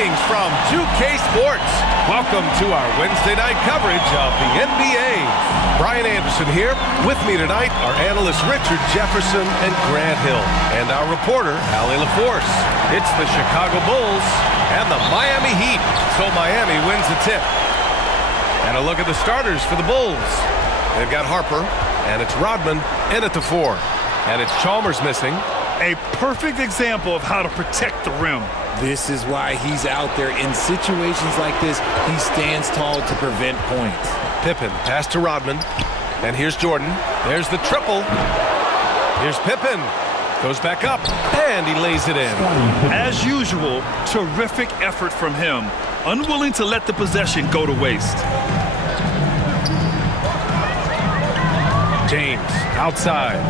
Greetings from 2K Sports. Welcome to our Wednesday night coverage of the NBA. Brian Anderson here. With me tonight are analysts Richard Jefferson and Grant Hill, and our reporter, Allie LaForce. It's the Chicago Bulls and the Miami Heat, so Miami wins the tip. And a look at the starters for the Bulls. They've got Harper, and it's Rodman in at the 4. And it's Chalmers missing. A perfect example of how to protect the rim. This is why he's out there. In situations like this, he stands tall to prevent points. Pippen, pass to Rodman. And here's Jordan. There's the triple. Here's Pippen. Goes back up, and he lays it in. As usual, terrific effort from him. Unwilling to let the possession go to waste. James, outside.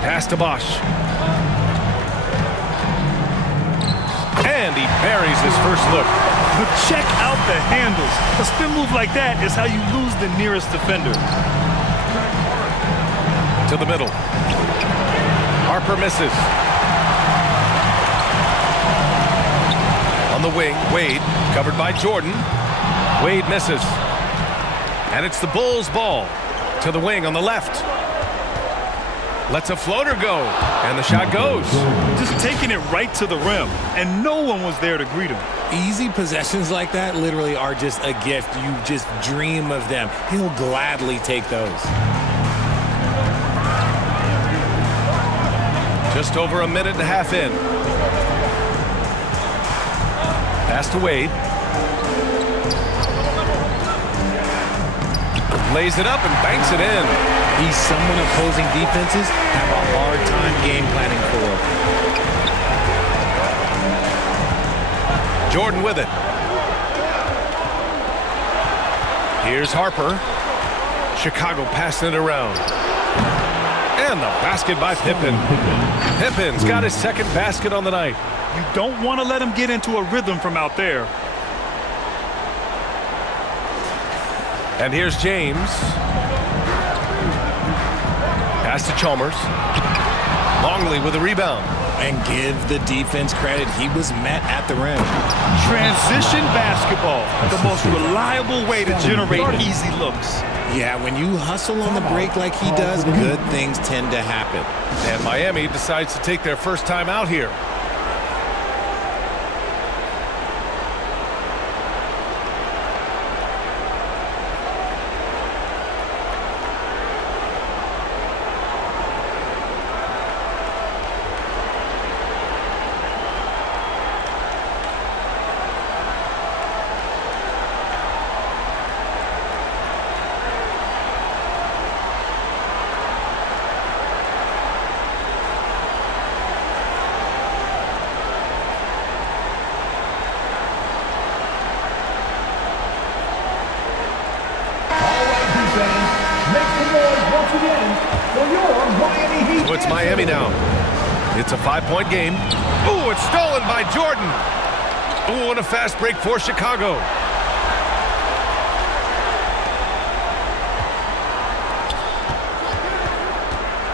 Pass to Bosch. And he buries his first look. But check out the handles. A spin move like that is how you lose the nearest defender. To the middle. Harper misses. On the wing, Wade, covered by Jordan. Wade misses. And it's the Bulls' ball. To the wing on the left. Lets a floater go, and the shot goes. Just taking it right to the rim, and no one was there to greet him. Easy possessions like that literally are just a gift. You just dream of them. He'll gladly take those. Just over a minute and a half in. Pass to Wade. Lays it up and banks it in. He's someone opposing defenses have a hard time game planning for. Jordan with it. Here's Harper. Chicago passing it around. And the basket by Pippen. Pippen's got his second basket on the night. You don't want to let him get into a rhythm from out there. And here's James. Pass to Chalmers. Longley with a rebound. And give the defense credit. He was met at the rim. Transition basketball, the most reliable way to generate easy looks. Yeah, when you hustle on the break like he does, good things tend to happen. And Miami decides to take their first time out here. So it's Miami now. It's a 5-point game. Ooh, it's stolen by Jordan. Ooh, and a fast break for Chicago.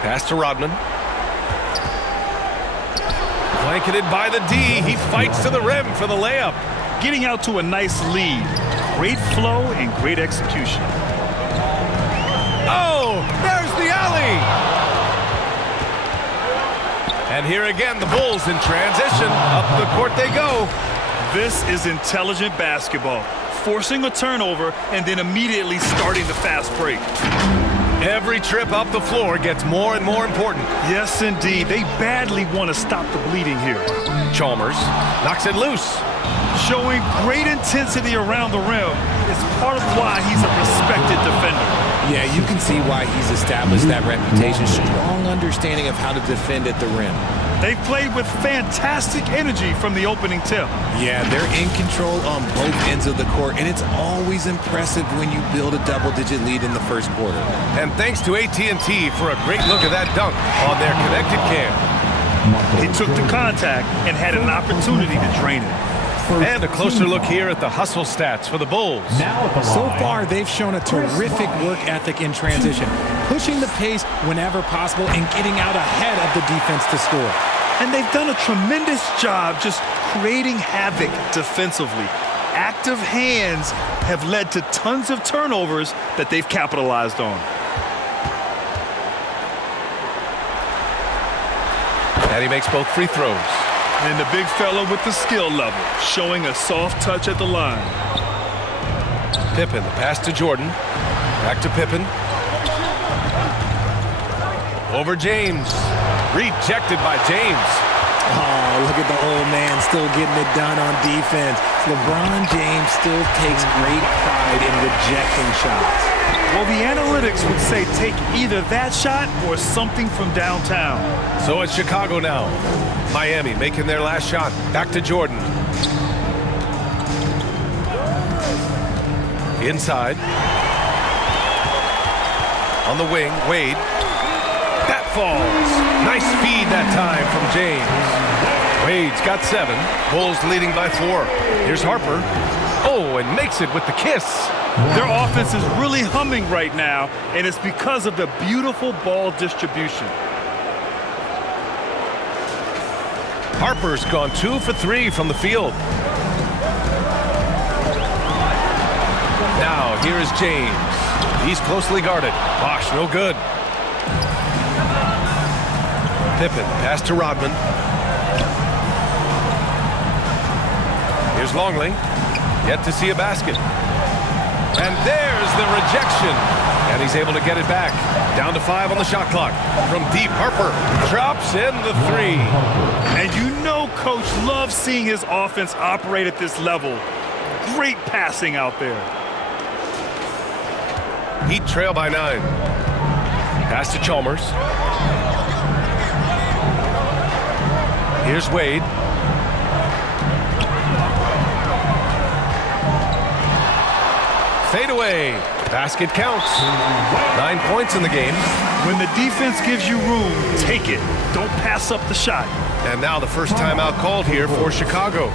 Pass to Rodman. Blanketed by the D. He fights to the rim for the layup. Getting out to a nice lead. Great flow and great execution. Oh, there's the alley. And here again, the Bulls in transition. Up the court they go. This is intelligent basketball. Forcing a turnover and then immediately starting the fast break. Every trip up the floor gets more and more important. Yes, indeed. They badly want to stop the bleeding here. Chalmers knocks it loose. Showing great intensity around the rim is part of why he's a respected defender. Yeah, you can see why he's established that reputation. Strong understanding of how to defend at the rim. They've played with fantastic energy from the opening tip. Yeah, they're in control on both ends of the court, and it's always impressive when you build a double-digit lead in the first quarter. And thanks to AT&T for a great look at that dunk on their connected cam. He took the contact and had an opportunity to drain it. And a closer look here at the hustle stats for the Bulls. So far, they've shown a terrific work ethic in transition, pushing the pace whenever possible and getting out ahead of the defense to score. And they've done a tremendous job just creating havoc defensively. Active hands have led to tons of turnovers that they've capitalized on. And he makes both free throws. And the big fella with the skill level, showing a soft touch at the line. Pippen, the pass to Jordan. Back to Pippen. Over James. Rejected by James. Oh, look at the old man still getting it done on defense. LeBron James still takes great pride in rejecting shots. Well, the analytics would say take either that shot or something from downtown. So it's Chicago now. Miami making their last shot. Back to Jordan. Inside. On the wing, Wade. That falls. Nice feed that time from James. Wade's got 7. Bulls leading by 4. Here's Harper. Oh, and makes it with the kiss. Their offense is really humming right now, and it's because of the beautiful ball distribution. Harper's gone 2 for 3 from the field. Now, here is James. He's closely guarded. Bosh, no good. Pippen, pass to Rodman. Here's Longley. Yet to see a basket. And there's the rejection. And he's able to get it back. Down to 5 on the shot clock. From deep, Harper drops in the 3. And you know Coach loves seeing his offense operate at this level. Great passing out there. Heat trail by 9. Pass to Chalmers. Here's Wade. Fade away. Basket counts. 9 points in the game. When the defense gives you room, take it. Don't pass up the shot. And now the first timeout called here for Chicago.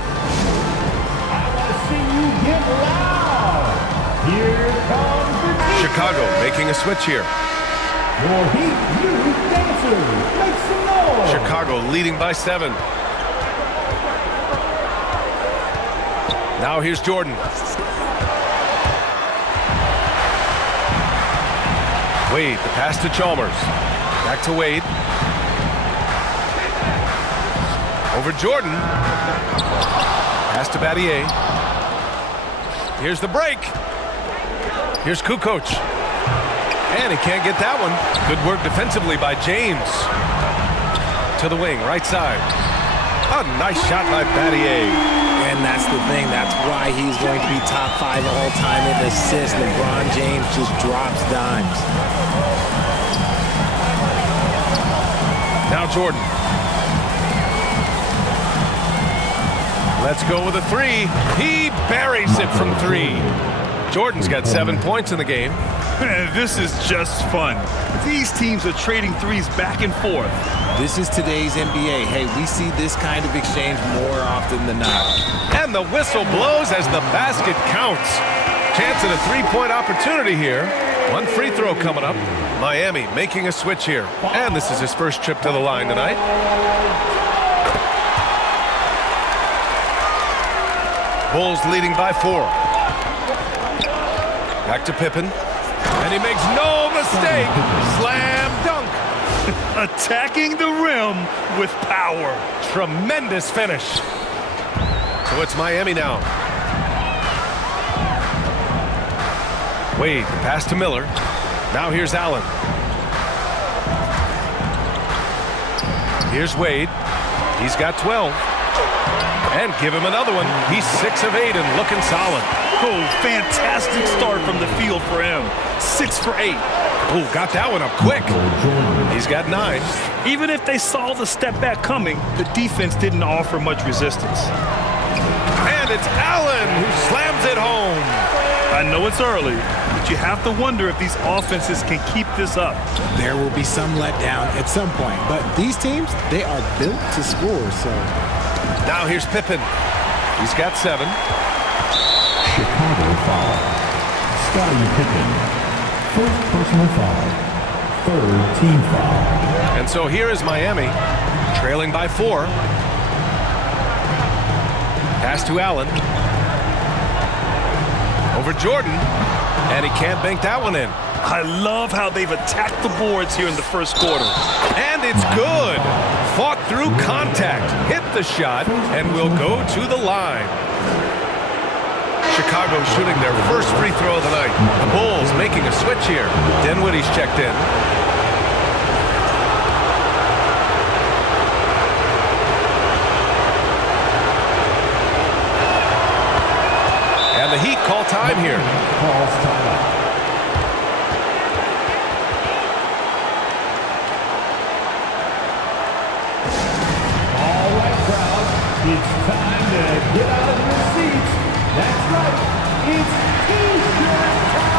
Here comes the team. Chicago making a switch here. Your Heat youth dancers, make some noise. Chicago leading by 7. Now here's Jordan. Wade, the pass to Chalmers. Back to Wade. Over Jordan. Pass to Battier. Here's the break. Here's Kukoc. And he can't get that one. Good work defensively by James. To the wing, right side. A nice shot by Battier. And that's the thing. That's why he's going to be top 5 all time in assists. LeBron James just drops dimes. Now Jordan. Let's go with a 3. He buries it from 3. Jordan's got 7 points in the game. Man, this is just fun. These teams are trading threes back and forth. This is today's NBA. Hey, we see this kind of exchange more often than not. And the whistle blows as the basket counts. Chance at a 3-point opportunity here. 1 free throw coming up. Miami making a switch here. And this is his first trip to the line tonight. Bulls leading by 4. Back to Pippen. And he makes no mistake. Slam dunk. Attacking the rim with power. Tremendous finish. So it's Miami now. Wade, the pass to Miller. Now here's Allen. Here's Wade. He's got 12. And give him another one. He's 6 of 8 and looking solid. Oh, fantastic start from the field for him. 6 for 8. Oh, got that one up quick. He's got 9. Even if they saw the step back coming, the defense didn't offer much resistance. And it's Allen who slams it home. I know it's early, but you have to wonder if these offenses can keep this up. There will be some letdown at some point, but these teams, they are built to score, so. Now here's Pippen. He's got 7. Chicago foul. Scottie Pippen. First personal foul. Third team foul. And so here is Miami. Trailing by 4. Pass to Allen. Over Jordan. And he can't bank that one in. I love how they've attacked the boards here in the first quarter. And it's good. Fought through contact. Hit the shot and will go to the line. Chicago shooting their first free throw of the night. The Bulls making a switch here. Dinwiddie's checked in. And the Heat call time here. Calls time. All right, crowd. It's time to get out of your seats. That's right. It's T-shirt time.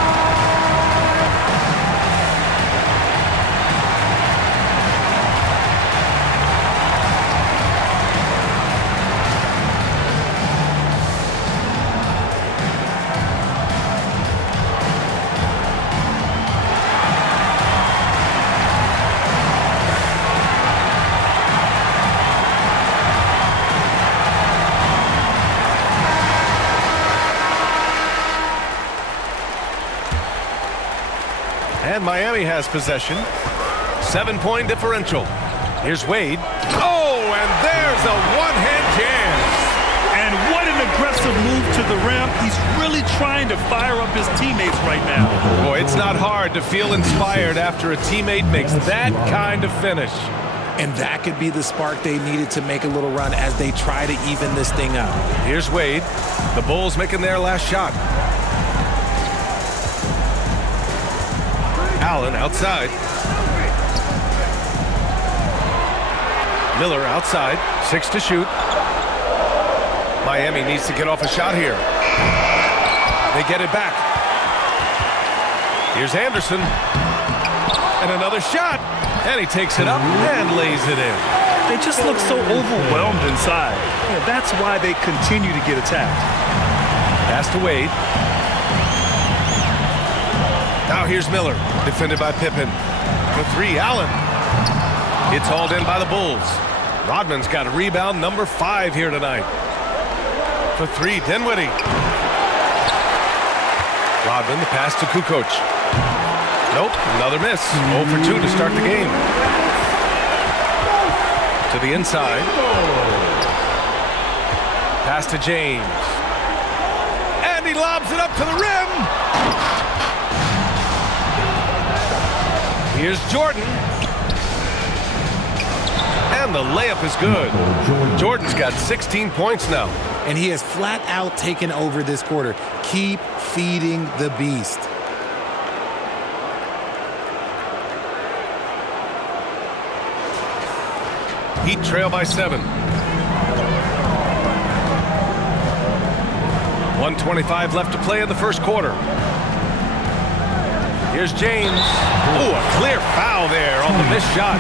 And Miami has possession. 7-point differential. Here's Wade. Oh, and there's a one-hand jam. And what an aggressive move to the rim. He's really trying to fire up his teammates right now. Boy, it's not hard to feel inspired after a teammate makes that kind of finish. And that could be the spark they needed to make a little run as they try to even this thing up. Here's Wade. The Bulls making their last shot. Allen outside. Miller outside. 6 to shoot. Miami needs to get off a shot here. They get it back. Here's Anderson. And another shot. And he takes it up and lays it in. They just look so overwhelmed inside. That's why they continue to get attacked. Pass to Wade. Now here's Miller, defended by Pippen. For 3, Allen. It's hauled in by the Bulls. Rodman's got a rebound, number 5 here tonight. For 3, Dinwiddie. Rodman, the pass to Kukoc. Nope, another miss. 0 for 2 to start the game. To the inside. Pass to James. And he lobs it up to the rim. Here's Jordan. And the layup is good. Jordan's got 16 points now. And he has flat out taken over this quarter. Keep feeding the beast. Heat trail by 7. 1:25 left to play in the first quarter. Here's James. Oh, a clear foul there on the missed shot.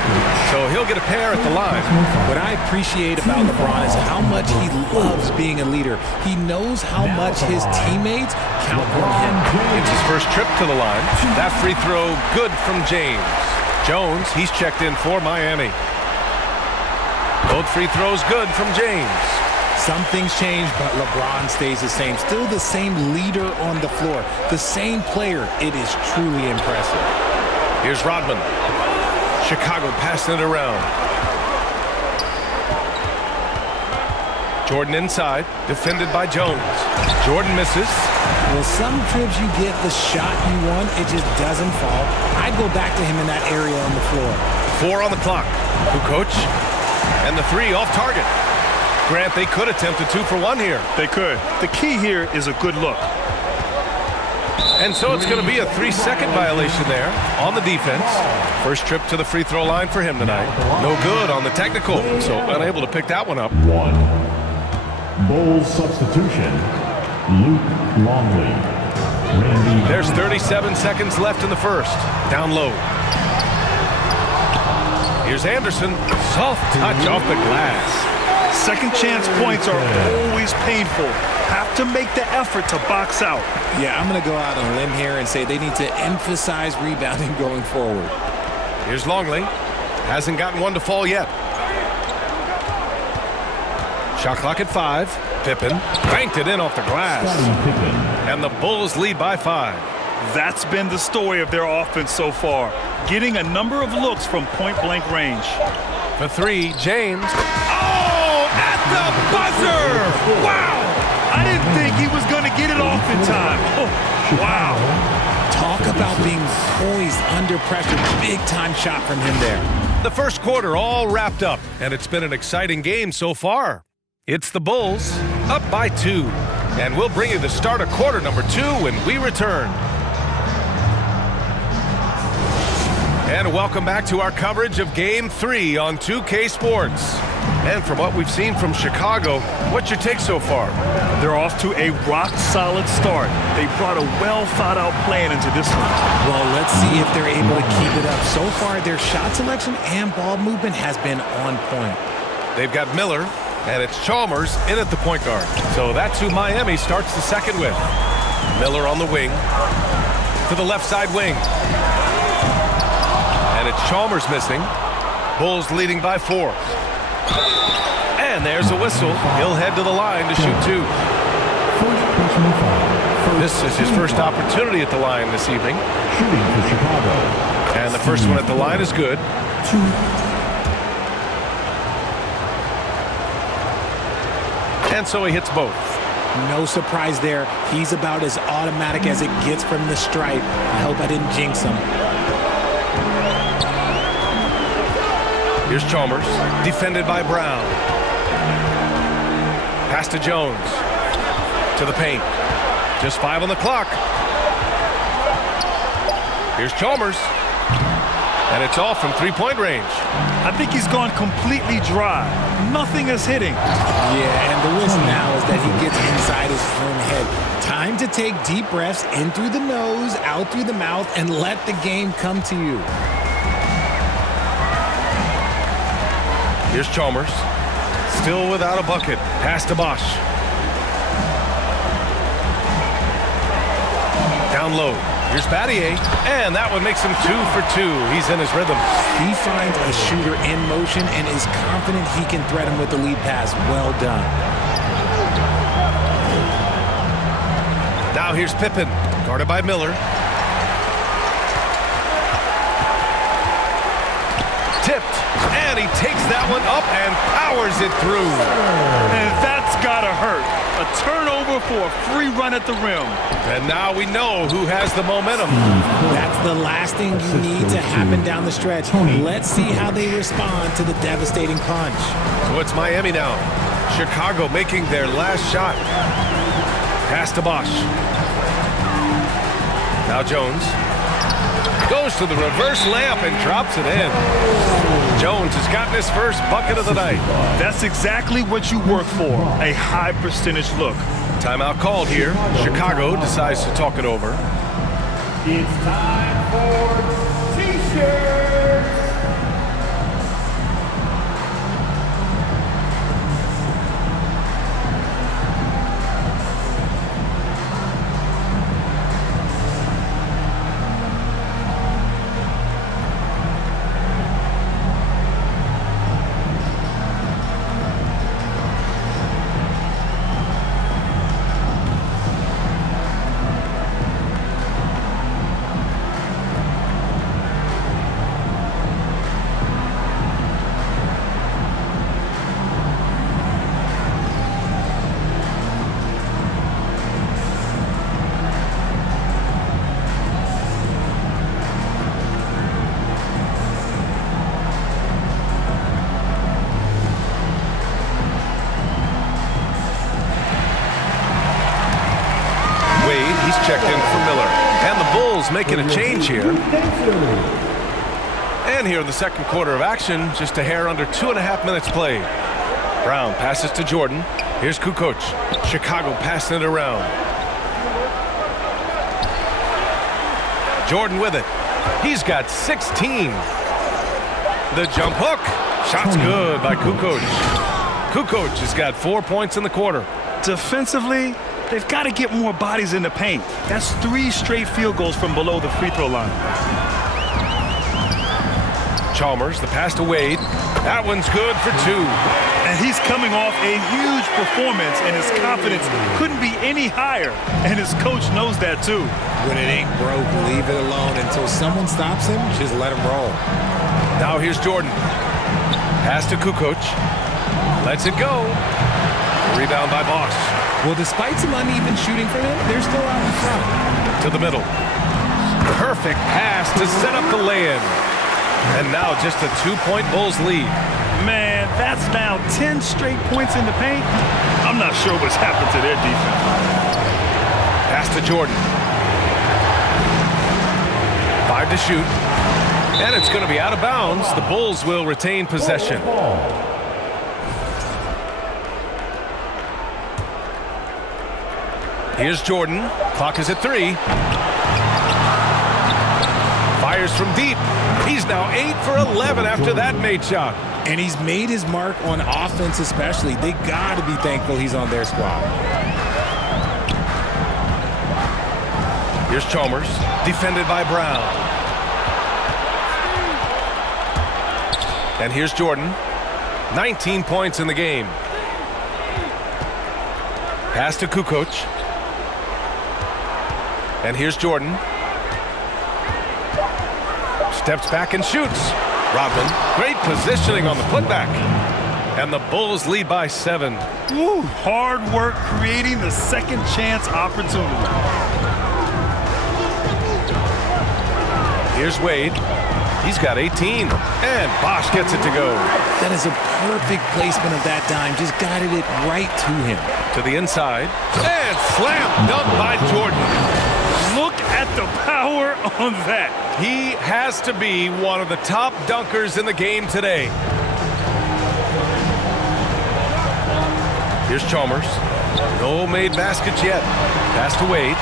So he'll get a pair at the line. What I appreciate about LeBron is how much he loves being a leader. He knows how much his teammates count on him. It's his first trip to the line. That free throw good from James. Jones, he's checked in for Miami. Both free throws good from James. Some things change, but LeBron stays the same. Still the same leader on the floor. The same player. It is truly impressive. Here's Rodman. Chicago passing it around. Jordan inside, defended by Jones. Jordan misses. Well, some trips you get the shot you want, it just doesn't fall. I'd go back to him in that area on the floor. 4 on the clock. Kukoc. And the 3 off target. Grant, they could attempt a 2 for 1 here. They could. The key here is a good look. And so it's going to be a 3-second violation there on the defense. First trip to the free throw line for him tonight. No good on the technical, so unable to pick that one up. 1. Bulls substitution. Luke Longley. There's 37 seconds left in the first. Down low. Here's Anderson. Soft touch off the glass. Second chance points are always painful. Have to make the effort to box out. Yeah, I'm going to go out on a limb here and say they need to emphasize rebounding going forward. Here's Longley. Hasn't gotten one to fall yet. Shot clock at 5. Pippen banked it in off the glass. And the Bulls lead by 5. That's been the story of their offense so far, getting a number of looks from point-blank range. For 3, James. Oh, at the buzzer! Wow! I didn't think he was going to get it off in time. Oh, wow. Talk about being poised under pressure. Big-time shot from him there. The first quarter all wrapped up, and it's been an exciting game so far. It's the Bulls up by 2, and we'll bring you the start of quarter number 2 when we return. And welcome back to our coverage of Game 3 on 2K Sports. And from what we've seen from Chicago, what's your take so far? They're off to a rock-solid start. They brought a well-thought-out plan into this one. Well, let's see if they're able to keep it up. So far, their shot selection and ball movement has been on point. They've got Miller, and it's Chalmers in at the point guard. So that's who Miami starts the second with. Miller on the wing, to the left side wing. And it's Chalmers missing. Bulls leading by 4. And there's a whistle. He'll head to the line to shoot 2. This is his first opportunity at the line this evening. Shooting for Chicago. And the first one at the line is good. 2. And so he hits both. No surprise there. He's about as automatic as it gets from the stripe. I hope I didn't jinx him. Here's Chalmers, defended by Brown. Pass to Jones. To the paint. Just 5 on the clock. Here's Chalmers. And it's off from three-point range. I think he's gone completely dry. Nothing is hitting. Yeah, and the risk now is that he gets inside his own head. Time to take deep breaths in through the nose, out through the mouth, and let the game come to you. Here's Chalmers. Still without a bucket. Pass to Bosch. Down low. Here's Battier. And that one makes him 2 for 2. He's in his rhythm. He finds a shooter in motion and is confident he can thread him with the lead pass. Well done. Now here's Pippen. Guarded by Miller. Tipped. And he takes that one up and powers it through. And that's gotta hurt. A turnover for a free run at the rim. And now we know who has the momentum. That's the last thing you need to happen down the stretch. Let's see how they respond to the devastating punch. So it's Miami now. Chicago making their last shot. Pass to Bosch. Now Jones. Goes to the reverse layup and drops it in. Jones has gotten his first bucket of the night. That's exactly what you work for, a high percentage look. Timeout called here. Chicago decides to talk it over. It's time for T-shirts. Checked in for Miller. And the Bulls making a change here. And here in the second quarter of action, just a hair under 2.5 minutes played. Brown passes to Jordan. Here's Kukoc. Chicago passing it around. Jordan with it. He's got 16. The jump hook. Shot's good by Kukoc. Kukoc has got 4 points in the quarter. Defensively, they've got to get more bodies in the paint. That's 3 straight field goals from below the free throw line. Chalmers, the pass to Wade. That one's good for 2. And he's coming off a huge performance, and his confidence couldn't be any higher. And his coach knows that, too. When it ain't broke, leave it alone. Until someone stops him, just let him roll. Now here's Jordan. Pass to Kukoc. Lets it go. Rebound by Bosch. Well, despite some uneven shooting from him, they're still out in front. To the middle. Perfect pass to set up the lay-in. And now just a 2-point Bulls lead. Man, that's now 10 straight points in the paint. I'm not sure what's happened to their defense. Pass to Jordan. 5 to shoot. And it's going to be out of bounds. The Bulls will retain possession. Here's Jordan. Clock is at 3. Fires from deep. He's now 8 for 11 after that made shot. And he's made his mark on offense especially. They got to be thankful he's on their squad. Here's Chalmers, defended by Brown. And here's Jordan. 19 points in the game. Pass to Kukoc. And here's Jordan. Steps back and shoots. Rodman, great positioning on the putback. And the Bulls lead by 7. Woo, hard work creating the second chance opportunity. Here's Wade. He's got 18. And Bosch gets it to go. That is a perfect placement of that dime. Just guided it right to him. To the inside. And slam dunk by Jordan. Look at the power on that. He has to be one of the top dunkers in the game today. Here's Chalmers. No made baskets yet. Pass to Wade.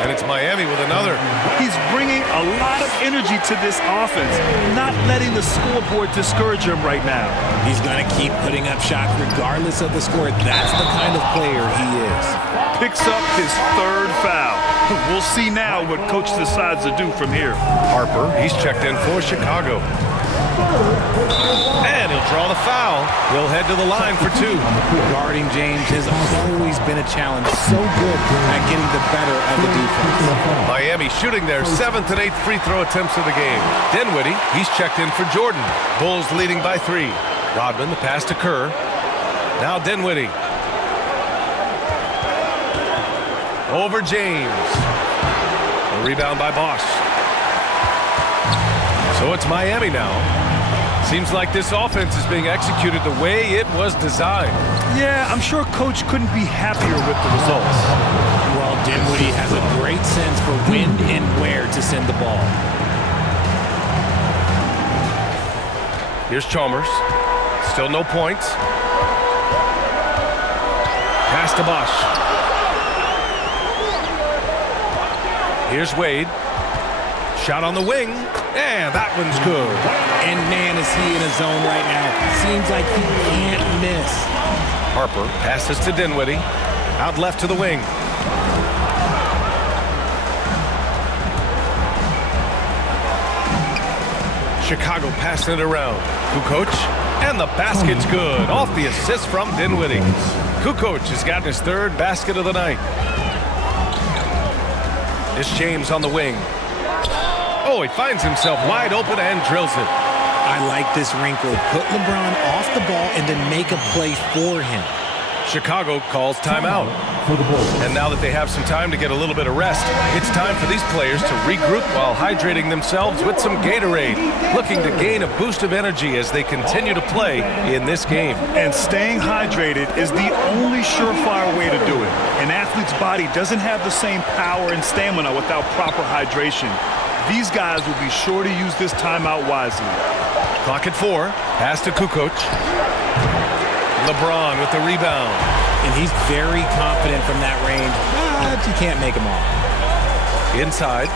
And it's Miami with another. He's bringing a lot of energy to this offense, not letting the scoreboard discourage him right now. He's going to keep putting up shots regardless of the score. That's the kind of player he is. Picks up his 3rd foul. We'll see now what coach decides to do from here. Harper, he's checked in for Chicago. And he'll draw the foul. He'll head to the line for 2. Guarding James has always been a challenge. So good at getting the better of the defense. Miami shooting their 7th and 8th free throw attempts of the game. Dinwiddie, he's checked in for Jordan. Bulls leading by 3. Rodman, the pass to Kerr. Now Dinwiddie. Over James. A rebound by Bosch. So it's Miami now. Seems like this offense is being executed the way it was designed. Yeah, I'm sure coach couldn't be happier with the results. Well, Dinwiddie has a great sense for when and where to send the ball. Here's Chalmers. Still no points. Pass to Bosch. Here's Wade. Shot on the wing. And that one's good. And man, is he in a zone right now. Seems like he can't miss. Harper passes to Dinwiddie. Out left to the wing. Chicago passing it around. Kukoc. And the basket's good. Off the assist from Dinwiddie. Kukoc has gotten his 3rd basket of the night. It's James on the wing. Oh, he finds himself wide open and drills it. I like this wrinkle. Put LeBron off the ball and then make a play for him. Chicago calls timeout. And now that they have some time to get a little bit of rest, it's time for these players to regroup while hydrating themselves with some Gatorade, looking to gain a boost of energy as they continue to play in this game. And staying hydrated is the only surefire way to do it. An athlete's body doesn't have the same power and stamina without proper hydration. These guys will be sure to use this timeout wisely. Clock at 4. Pass to Kukoc. LeBron with the rebound. And he's very confident from that range, but you can't make him all. Inside.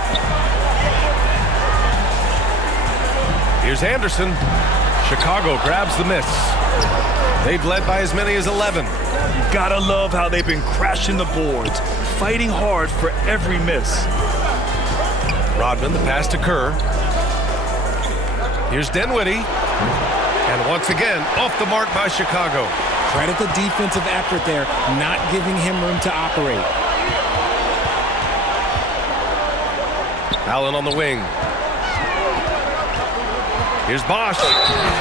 Here's Anderson. Chicago grabs the miss. They've led by as many as 11. You gotta love how they've been crashing the boards, fighting hard for every miss. Rodman, the pass to Kerr. Here's Dinwiddie. And once again, off the mark by Chicago. Credit the defensive effort there, not giving him room to operate. Allen on the wing. Here's Bosch.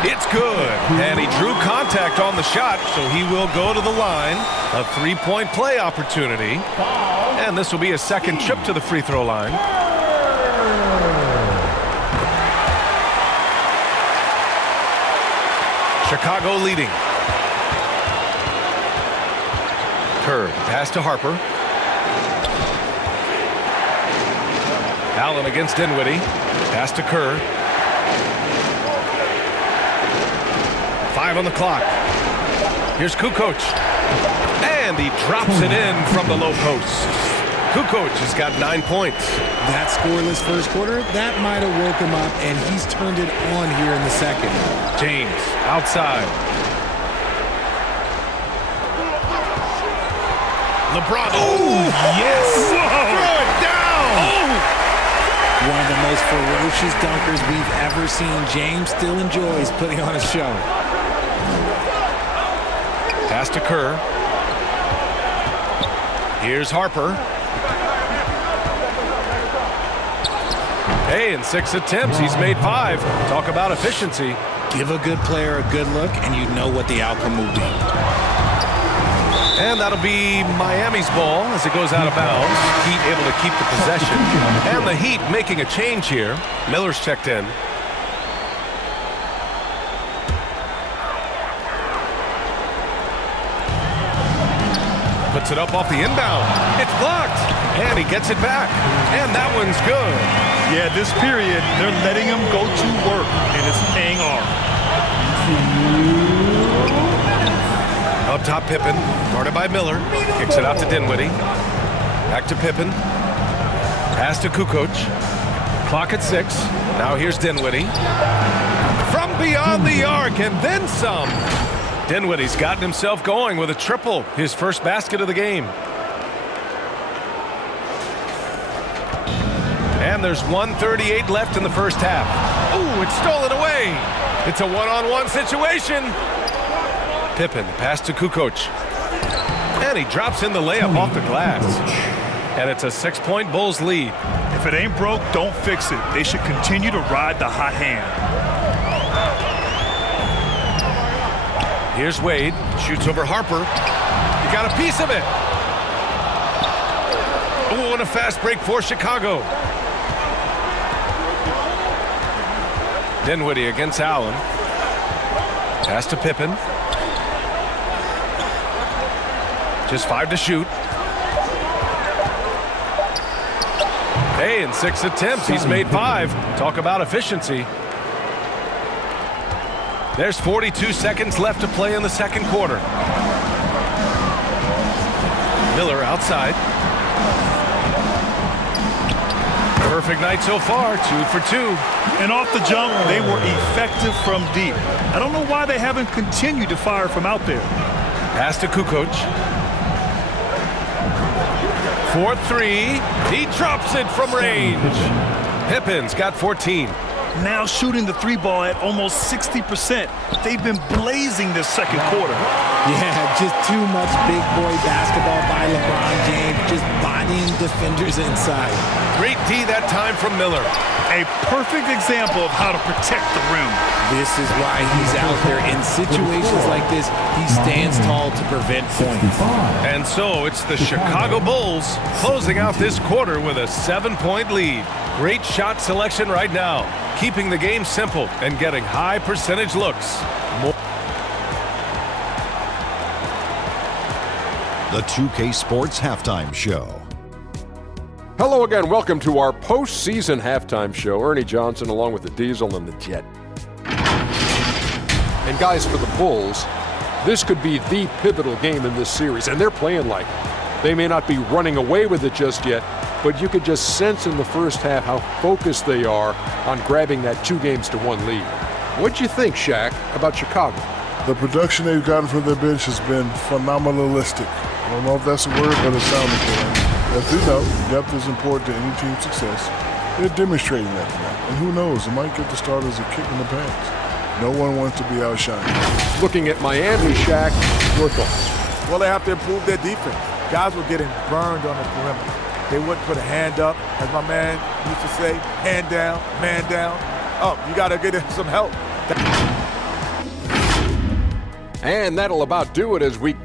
It's good. And he drew contact on the shot, so he will go to the line. A three-point play opportunity. And this will be a second trip to the free throw line. Chicago leading. Kerr, pass to Harper. Allen against Dinwiddie. Pass to Kerr. 5 on the clock. Here's Kukoc. And he drops it in from the low post. Kukoc has got 9 points. That scoreless first quarter, that might have woke him up, and he's turned it on here in the second. James outside. LeBron. Oh, yes. Throw it down. One of the most ferocious dunkers we've ever seen. James still enjoys putting on a show. Pass to Kerr. Here's Harper. Hey, in 6 attempts, he's made 5. Talk about efficiency. Give a good player a good look, and you know what the outcome will be. And that'll be Miami's ball as it goes out of bounds. Heat able to keep the possession. And the Heat making a change here. Miller's checked in. Puts it up off the inbound. It's blocked. And he gets it back. And that one's good. Yeah, this period, they're letting him go to work, and it's paying off. Up top, Pippen, guarded by Miller. Kicks it out to Dinwiddie. Back to Pippen. Pass to Kukoc. Clock at 6. Now here's Dinwiddie. From beyond the arc, and then some. Dinwiddie's gotten himself going with a triple. His first basket of the game. And there's 1:38 left in the first half. Ooh, it's stolen away. It's a one-on-one situation. Pippen, pass to Kukoc. And he drops in the layup off the glass. And it's a 6-point Bulls lead. If it ain't broke, don't fix it. They should continue to ride the hot hand. Here's Wade. Shoots over Harper. He got a piece of it. Ooh, and a fast break for Chicago. Dinwiddie against Allen. Pass to Pippen. Just 5 to shoot. Hey, in 6 attempts, he's made 5. Talk about efficiency. There's 42 seconds left to play in the second quarter. Miller outside. Perfect night so far, 2 for 2. And off the jump, they were effective from deep. I don't know why they haven't continued to fire from out there. Pass to Kukoc. 4-3. He drops it from range. Pippen's got 14. Now shooting the 3-ball at almost 60%. They've been blazing this second quarter. Yeah, just too much big boy basketball by LeBron James, just bodying defenders inside. Great D that time from Miller. A perfect example of how to protect the rim. This is why he's out there. In situations like this, he stands tall to prevent points. And so it's the Chicago Bulls closing out this quarter with a 7-point lead. Great shot selection right now, keeping the game simple and getting high percentage looks. The 2K Sports Halftime Show. Hello again. Welcome to our postseason halftime show. Ernie Johnson along with the Diesel and the Jet. And guys, for the Bulls, this could be the pivotal game in this series, and they're playing like it. They may not be running away with it just yet, but you could just sense in the first half how focused they are on grabbing that 2-1 lead. What'd you think, Shaq, about Chicago? The production they've gotten from their bench has been phenomenalistic. I don't know if that's a word, but it sounded good. As we know, depth is important to any team's success. They're demonstrating that tonight. And who knows, it might give the starters a kick in the pants. No one wants to be outshined. Looking at Miami, Shaq, your thoughts? Well, they have to improve their defense. Guys were getting burned on the perimeter. They wouldn't put a hand up, as my man used to say, hand down, man down. Oh, you got to get him some help. And that'll about do it as we